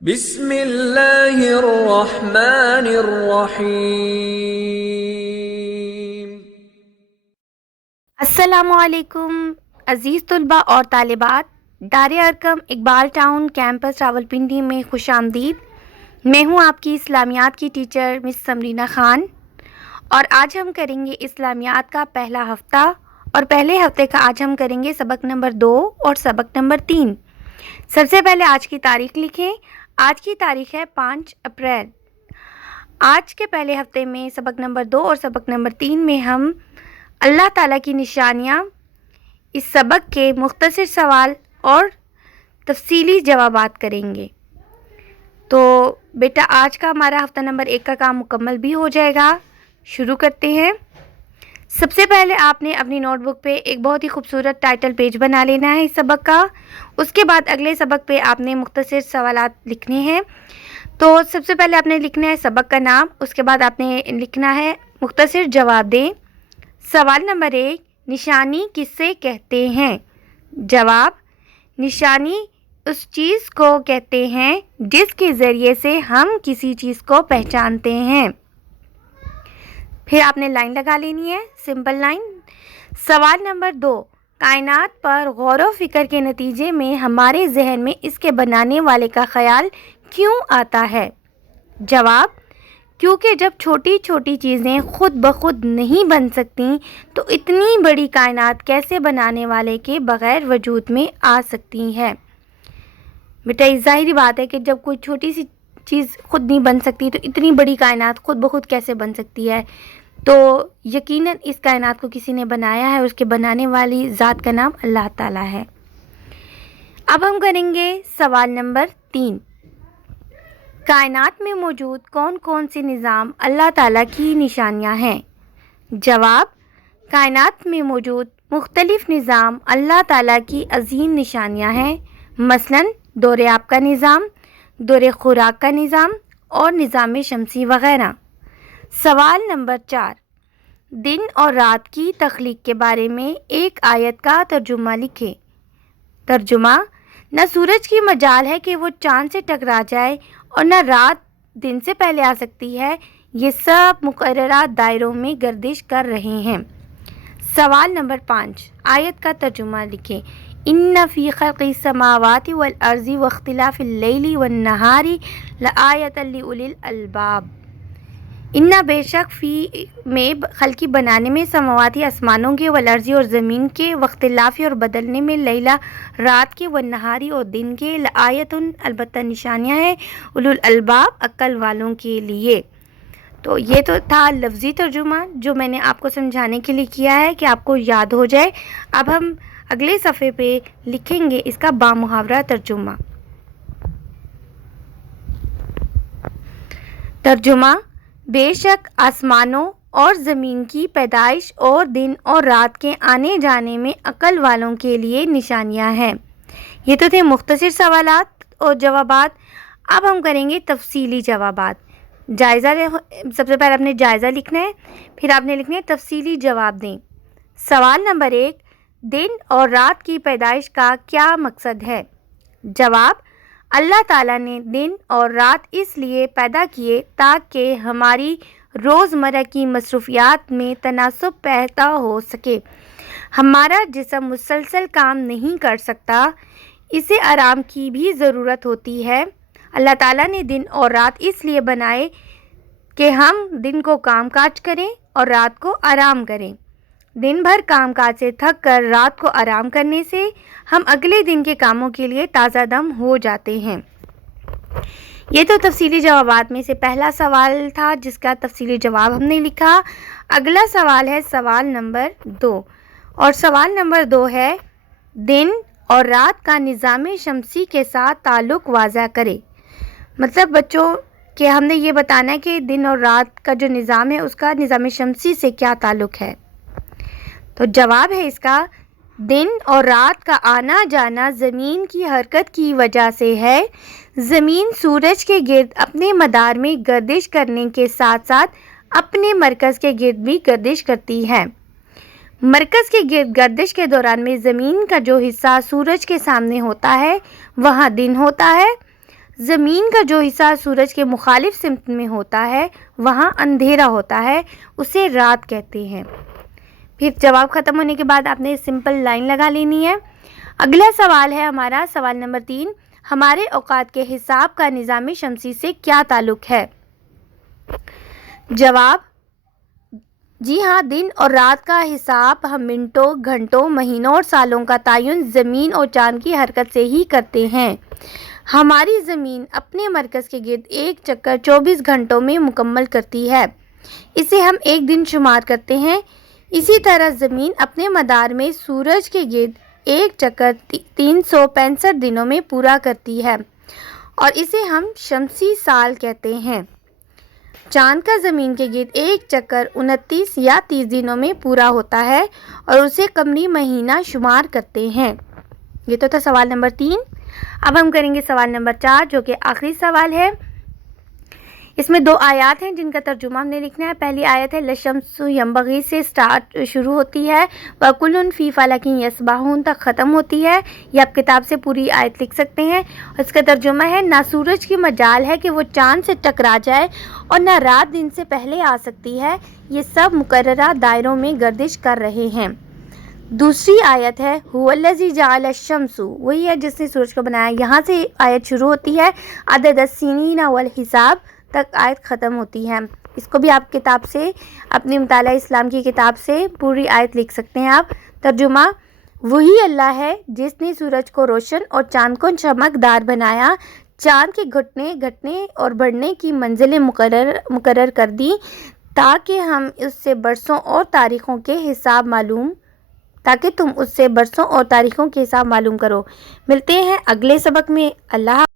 بسم اللہ الرحمن الرحیم۔ السلام علیکم عزیز طلباء اور طالبات، دار ارقم اقبال ٹاؤن کیمپس راولپنڈی میں خوش آمدید۔ میں ہوں آپ کی اسلامیات کی ٹیچر مس سمرینہ خان، اور آج ہم کریں گے اسلامیات کا پہلا ہفتہ، اور پہلے ہفتے کا آج ہم کریں گے سبق نمبر 2 اور سبق نمبر 3۔ سب سے پہلے آج کی تاریخ لکھیں۔ آج کی تاریخ ہے 5 اپریل۔ آج کے پہلے ہفتے میں سبق نمبر 2 اور سبق نمبر 3 میں ہم اللہ تعالیٰ کی نشانیاں، اس سبق کے مختصر سوال اور تفصیلی جوابات کریں گے۔ تو بیٹا آج کا ہمارا ہفتہ نمبر 1 کا کام مکمل بھی ہو جائے گا۔ شروع کرتے ہیں۔ سب سے پہلے آپ نے اپنی نوٹ بک پہ ایک بہت ہی خوبصورت ٹائٹل پیج بنا لینا ہے اس سبق کا۔ اس کے بعد اگلے سبق پہ آپ نے مختصر سوالات لکھنے ہیں۔ تو سب سے پہلے آپ نے لکھنا ہے سبق کا نام، اس کے بعد آپ نے لکھنا ہے مختصر جواب دیں۔ سوال نمبر 1، نشانی کسے کہتے ہیں؟ جواب، نشانی اس چیز کو کہتے ہیں جس کے ذریعے سے ہم کسی چیز کو پہچانتے ہیں۔ پھر آپ نے لائن لگا لینی ہے، سمپل لائن۔ سوال نمبر 2، کائنات پر غور و فکر کے نتیجے میں ہمارے ذہن میں اس کے بنانے والے کا خیال کیوں آتا ہے؟ جواب، کیونکہ جب چھوٹی چھوٹی چیزیں خود بخود نہیں بن سکتی تو اتنی بڑی کائنات کیسے بنانے والے کے بغیر وجود میں آ سکتی ہے؟ بیٹا یہ ظاہری بات ہے کہ جب کوئی چھوٹی سی چیز خود نہیں بن سکتی تو اتنی بڑی کائنات خود بخود کیسے بن سکتی ہے؟ تو یقیناً اس کائنات کو کسی نے بنایا ہے، اس کے بنانے والی ذات کا نام اللہ تعالیٰ ہے۔ اب ہم کریں گے سوال نمبر 3۔ کائنات میں موجود کون کون سے نظام اللہ تعالیٰ کی نشانیاں ہیں؟ جواب، کائنات میں موجود مختلف نظام اللہ تعالیٰ کی عظیم نشانیاں ہیں، مثلاً دور آب کا نظام، دور خوراک کا نظام اور نظام شمسی وغیرہ۔ سوال نمبر 4، دن اور رات کی تخلیق کے بارے میں ایک آیت کا ترجمہ لکھیں۔ ترجمہ، نہ سورج کی مجال ہے کہ وہ چاند سے ٹکرا جائے اور نہ رات دن سے پہلے آ سکتی ہے، یہ سب مقررہ دائروں میں گردش کر رہے ہیں۔ سوال نمبر 5، آیت کا ترجمہ لکھیں۔ ان فی خلق السماوات والارض واختلاف اللیل والنہار لآیۃ لأولی الالباب۔ ان بے شک فی میں خلقی بنانے میں، سماواتی آسمانوں کے، والارضی اور زمین کے، واختلافی اور بدلنے میں، لیلہ رات کے، والنہاری اور دن کے، لآیتن البتہ نشانیاں ہیں، اولو الالباب عقل والوں کے لیے۔ تو یہ تو تھا لفظی ترجمہ جو میں نے آپ کو سمجھانے کے لیے کیا ہے کہ آپ کو یاد ہو جائے۔ اب ہم اگلے صفحے پہ لکھیں گے اس کا بامحاورہ ترجمہ۔ ترجمہ، بے شک آسمانوں اور زمین کی پیدائش اور دن اور رات کے آنے جانے میں عقل والوں کے لیے نشانیاں ہیں۔ یہ تو تھے مختصر سوالات اور جوابات۔ اب ہم کریں گے تفصیلی جوابات۔ جائزہ سب سے پہلے آپ نے جائزہ لکھنا ہے، پھر آپ نے لکھنا ہے تفصیلی جواب دیں۔ سوال نمبر 1، دن اور رات کی پیدائش کا کیا مقصد ہے؟ جواب، اللہ تعالیٰ نے دن اور رات اس لیے پیدا کیے تاکہ ہماری روزمرہ کی مصروفیات میں تناسب پیدا ہو سکے۔ ہمارا جسم مسلسل کام نہیں کر سکتا، اسے آرام کی بھی ضرورت ہوتی ہے۔ اللہ تعالیٰ نے دن اور رات اس لیے بنائے کہ ہم دن کو کام کاج کریں اور رات کو آرام کریں۔ دن بھر کام کاج سے تھک کر رات کو آرام کرنے سے ہم اگلے دن کے کاموں کے لیے تازہ دم ہو جاتے ہیں۔ یہ تو تفصیلی جوابات میں سے پہلا سوال تھا جس کا تفصیلی جواب ہم نے لکھا۔ اگلا سوال ہے سوال نمبر 2، اور سوال نمبر 2 ہے، دن اور رات کا نظام شمسی کے ساتھ تعلق واضح کرے۔ مطلب بچوں کہ ہم نے یہ بتانا ہے کہ دن اور رات کا جو نظام ہے اس کا نظام شمسی سے کیا تعلق ہے۔ تو جواب ہے اس کا، دن اور رات کا آنا جانا زمین کی حرکت کی وجہ سے ہے۔ زمین سورج کے گرد اپنے مدار میں گردش کرنے کے ساتھ ساتھ اپنے مرکز کے گرد بھی گردش کرتی ہے۔ مرکز کے گرد گردش کے دوران میں زمین کا جو حصہ سورج کے سامنے ہوتا ہے وہاں دن ہوتا ہے، زمین کا جو حصہ سورج کے مخالف سمت میں ہوتا ہے وہاں اندھیرا ہوتا ہے، اسے رات کہتے ہیں۔ پھر جواب ختم ہونے کے بعد آپ نے سمپل لائن لگا لینی ہے۔ اگلا سوال ہے ہمارا سوال نمبر 3، ہمارے اوقات کے حساب کا نظام شمسی سے کیا تعلق ہے؟ جواب، جی ہاں، دن اور رات کا حساب ہم منٹوں، گھنٹوں، مہینوں اور سالوں کا تعین زمین اور چاند کی حرکت سے ہی کرتے ہیں۔ ہماری زمین اپنے مرکز کے گرد ایک چکر 24 گھنٹوں میں مکمل کرتی ہے، اسے ہم ایک دن شمار کرتے ہیں۔ اسی طرح زمین اپنے مدار میں سورج کے گرد ایک چکر 365 دنوں میں پورا کرتی ہے اور اسے ہم شمسی سال کہتے ہیں۔ چاند کا زمین کے گرد ایک چکر 29 یا 30 دنوں میں پورا ہوتا ہے اور اسے قمری مہینہ شمار کرتے ہیں۔ یہ تو تھا سوال نمبر 3۔ اب ہم کریں گے سوال نمبر 4 جو کہ آخری سوال ہے۔ اس میں 2 آیات ہیں جن کا ترجمہ ہم نے لکھنا ہے۔ پہلی آیت ہے لَشَمْسُ يَنبَغِي سے شروع ہوتی ہے، وَكُلٌّ فِي فَلَكٍ يَسْبَحُونَ تک ختم ہوتی ہے۔ یہ آپ کتاب سے پوری آیت لکھ سکتے ہیں۔ اس کا ترجمہ ہے، نہ سورج کی مجال ہے کہ وہ چاند سے ٹکرا جائے اور نہ رات دن سے پہلے آ سکتی ہے، یہ سب مقررہ دائروں میں گردش کر رہے ہیں۔ دوسری آیت ہے هُوَ الَّذِي جَعَلَ الشَّمْسُ، وہی ہے جس نے سورج کو بنایا۔ یہاں سے آیت شروع ہوتی ہے، عدد السنین والحساب تک آیت ختم ہوتی ہے۔ اس کو بھی آپ کتاب سے، اپنی مطالعہ اسلام کی کتاب سے پوری آیت لکھ سکتے ہیں آپ۔ ترجمہ، وہی اللہ ہے جس نے سورج کو روشن اور چاند کو چمکدار بنایا، چاند کے گھٹنے اور بڑھنے کی منزلیں مقرر کر دی تاکہ تم اس سے برسوں اور تاریخوں کے حساب معلوم کرو۔ ملتے ہیں اگلے سبق میں۔ اللہ